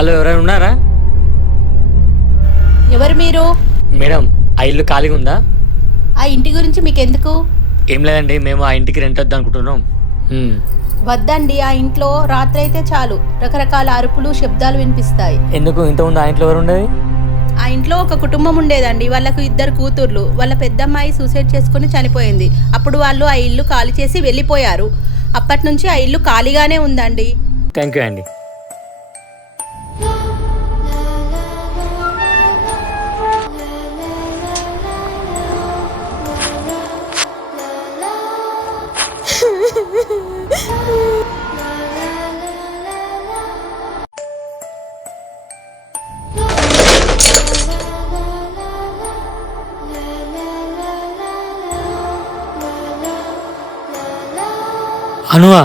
Hello, ఎవరైనా ఉన్నారా? ఎవరు మీరు? మేడం, ఆ ఇల్లు ఖాళీగా ఉందా? ఆ ఇంటి గురించి మీకెందుకు? ఏం లేదండి, మేము ఆ ఇంటికి రెంట్ వద్దాం అనుకుంటున్నాం. వద్దండి, ఆ ఇంట్లో రాత్రి అయితే చాలు రకరకాల అరుపులు శబ్దాలు వినిపిస్తాయి. ఎందుకు? ఇంతకుముందు ఆ ఇంట్లో ఎవరు ఉండేది? ఆ ఇంట్లో ఒక కుటుంబం ఉండేదండి. వాళ్ళకు 2 కూతుర్లు. వాళ్ళ పెద్దమ్మాయి సూసైడ్ చేసుకుని చనిపోయింది. అప్పుడు వాళ్ళు ఆ ఇల్లు ఖాళీ చేసి వెళ్ళిపోయారు. అప్పటి నుంచి ఆ ఇల్లు ఖాళీగానే ఉందండి. థ్యాంక్ యూ అండి. అనువా,